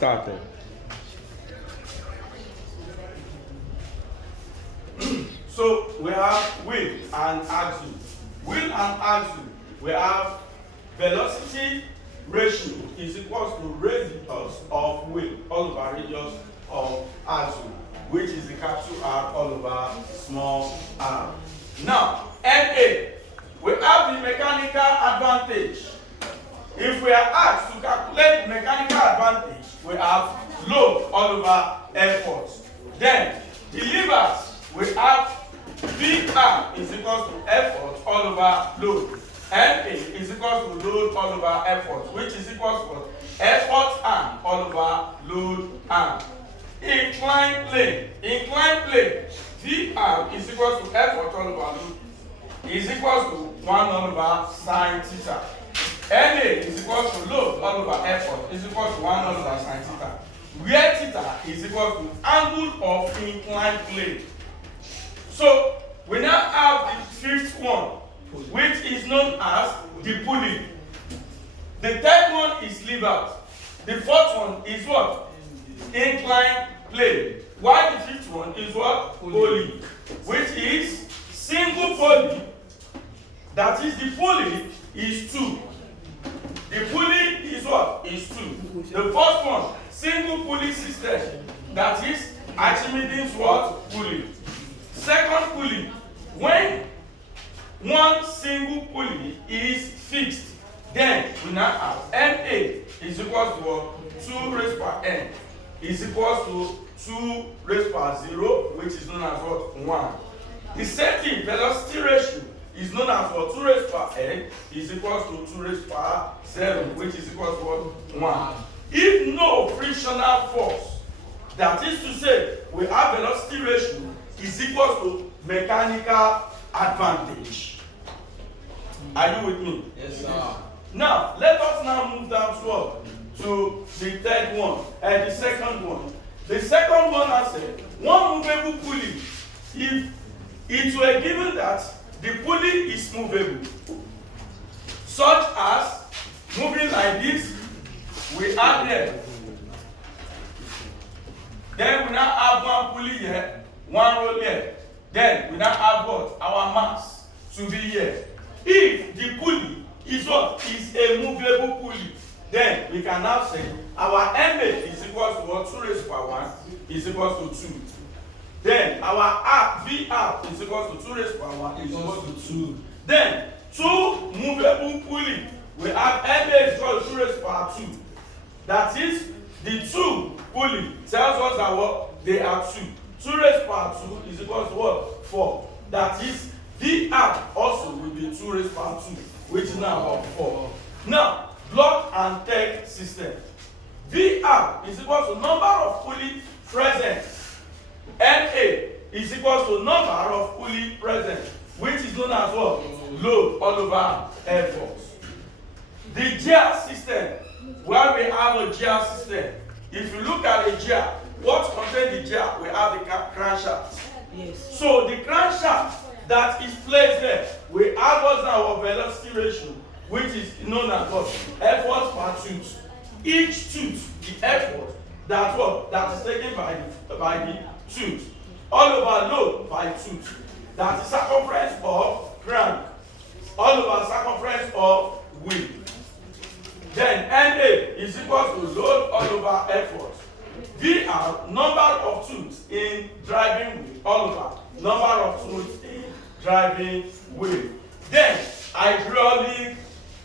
started. So we have wheel and axle. Wheel and axle, we have velocity ratio is equal to radius of wheel all over radius of axle, which is the capital R all over small r. Now, NA, we have the mechanical advantage. If we are asked to calculate the mechanical advantage, we have load all over effort. Then, the levers, we have VR is equal to effort all over load. NA is equal to load all over effort, which is equal to effort arm all over load arm. Inclined plane, VR is equal to effort all over load is equal to 1 over sine theta. NA is equal to load all over effort is equal to 1 over sine theta, where theta is equal to angle of inclined plane. So we now have the fifth one, which is known as the pulley. The third one is levers. The fourth one is what? Inclined plane. While the fifth one is what? Pulley, which is single pulley. That is, the pulley is 2. The pulley is what? Is 2. The first one, single pulley system. That is Archimedes what? Pulley. Second pulley, when one single pulley is fixed, then we now have NA is equal to 2 raised by n is equal to 2 raised by 0, which is known as what? 1. The same thing, velocity ratio is known as what? 2 raised by n is equal to 2 raised by 0, which is equal to what? 1. If no frictional force, that is to say, we have velocity ratio is equal to mechanical advantage. Are you with me? Yes, sir. Now, let us now move down to what? To the third one, and the second one. The second one has said, one movable pulley. If it were given that the pulley is movable, such as moving like this, we add here. Then we now have one pulley here, one roll here. Then we now have what? Our mass to be here. If the pulley is what? Is a movable pulley, then we can now say our MA is equal to what? 2 raised by 1 is equal to 2. Then our R, VR is equal to 2 raised by 1 is equal to 2. Then 2 movable pulley, we have MA is equal to 2 raised by 2. That is, the 2 pulley tells us that what? They are 2. 2 raised by 2 is equal to what? 4. That is, VR also will be 2 raised by 2, which is now about 4. Now, block and tag system. VR is equal to number of pulley present. NA is equal to number of pulley present, which is known as what? Load all over effort. The gear system, where we have a gear system. If you look at the gear, what contains the gear? We have the crankshaft. Yes. So the crankshaft that is placed there, we have what's our velocity ratio, which is known as what? Effort per tooth. Each tooth, the effort that what? That is taken by the tooth. All over load by tooth. That is circumference of crank. All over circumference of wheel. Then NA is equal to load all over effort. VR, number of tools in driving wheel, all over. Number of tools in driving wheel. Then hydraulic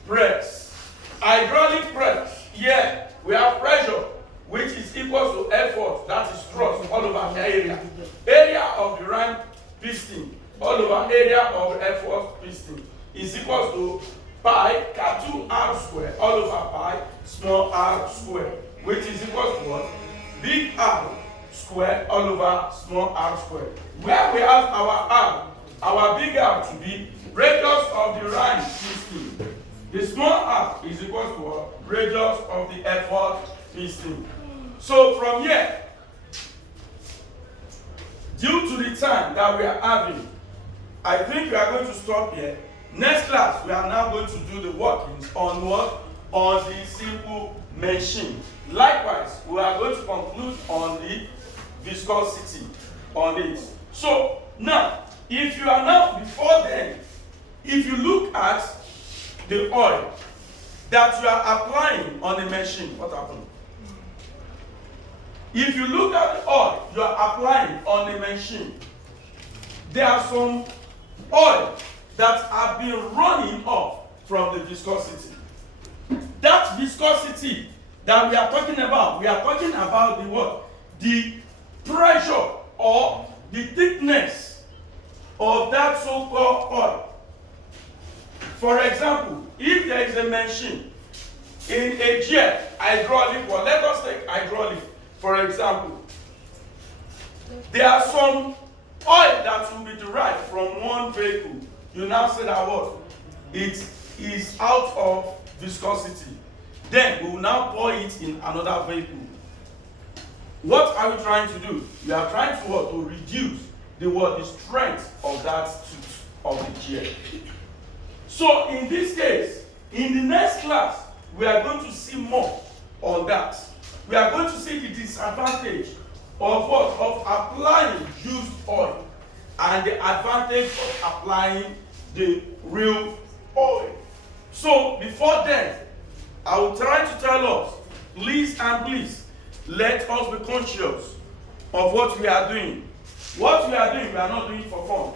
press. Hydraulic press, here we have pressure, which is equal to effort, that is thrust, all over area. Area of the ram piston, all over area of the effort piston, is equal to pi, capital R square, all over pi, small r square, which is equal to what? Big R square, all over small r square. Where we have our big R to be radius of the ram piston. The small r is equal to what? Radius of the effort piston. So from here, due to the time that we are having, I think we are going to stop here. Next class, we are now going to do the workings on what? on the simple machine. Likewise, we are going to conclude on the viscosity on it. So now, if you are now before then, if you look at the oil that you are applying on the machine, what happened? If you look at the oil you are applying on the machine, there are some oil that have been running off from the viscosity. That viscosity that we are talking about the what? The pressure or the thickness of that so-called oil. For example, if there is a machine in a gear, hydraulic, or let us take hydraulic, for example, there are some oil that will be derived from one vehicle. You now say that what? It is out of viscosity. Then we will now pour it in another vehicle. What are we trying to do? We are trying to what? To reduce the strength of that tooth of the gear. So in this case, in the next class, we are going to see more on that. We are going to see the disadvantage of what? Of applying used oil and the advantage of applying the real oil. So before then, I will try to tell us, please and please, let us be conscious of what we are doing. What we are doing, we are not doing for fun.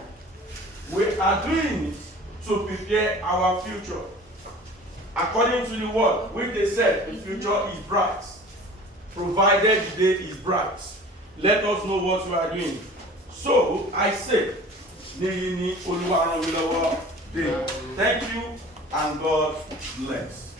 We are doing it to prepare our future. According to the word, which they said, the future is bright. Provided the day is bright. Let us know what we are doing. So, I say, thank you and God bless.